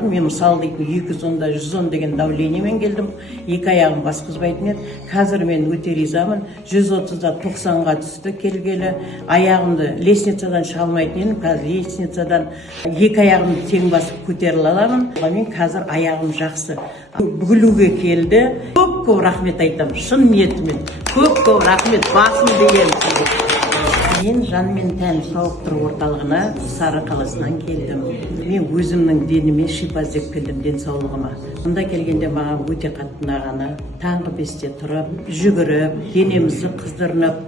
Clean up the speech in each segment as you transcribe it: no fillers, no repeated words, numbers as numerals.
Мен мысалы 210-да 110 деген давлениемен келдім. 2 аяғым басқызбайтын еді. Қазір мен өте ризамын. 130-да 90-ға түсті келгелі. Аяғымды лестницадан шыға алмайтын едім. Қазір лестницадан 2 аяғымды тең басып көтеріле аламын. Мен қазір аяғым жақсы. Бүгілуге келді. Көп рахмет айтам. Шын ниетімен. Көп рахмет. Басым деген. Мен жан мен тән сауықтыру орталығына Сары қаласынан келдім. Мен өзімнің деніме шипа іздеп келдім, денсаулығыма. Мұнда келгенде маған өте қатты ұнағаны, таңғы 5-те тұрып, жүгіріп, денемізді қыздырынып,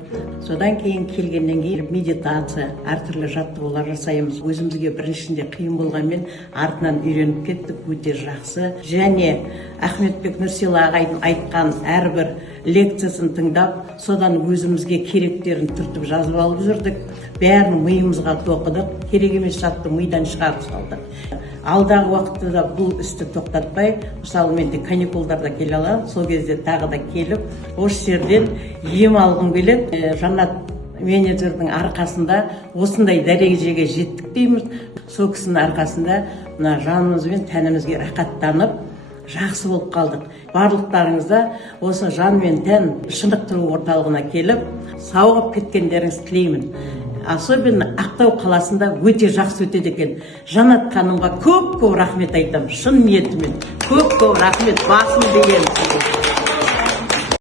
содан кейін келгеннен кейін медитация, әртүрлі жаттығулар жасаймыз. Өзімізге біріншінде қиын болғанмен артынан үйреніп кеттік, өте жақсы. Және Ахметбек Нұрсила ағайдың айтқан әрбір лекциясын тыңдап, содан өзімізге керектерін түртіп жазып алып жүрдік. Бәрін миымызға тоқыдық, керек емес затты мидан шығарып салдық. Алдағы уақытта да бұл істі тоқтатпай, мысалы мен де каникулдарда келе аламын, сол кезде тағы да келіп, осы жерден ем алғым келеді. Жанат менеджердің арқасында осындай дәрежеге жеттік дейміз. Сол кісінің арқасында мына жанымыз бен тәнімізге рахаттанып, жақсы болып қалдық. Барлықтарыңызда осы жан мен тән шынықтыру орталығына келіп, сауығып кеткендеріңіз тілеймін. Особенно Ақтау қаласында өте жақсы өтеді екен. Жанат ханымға көп рахмет айтам, шын ниетімен. Көп рахмет, басым деген.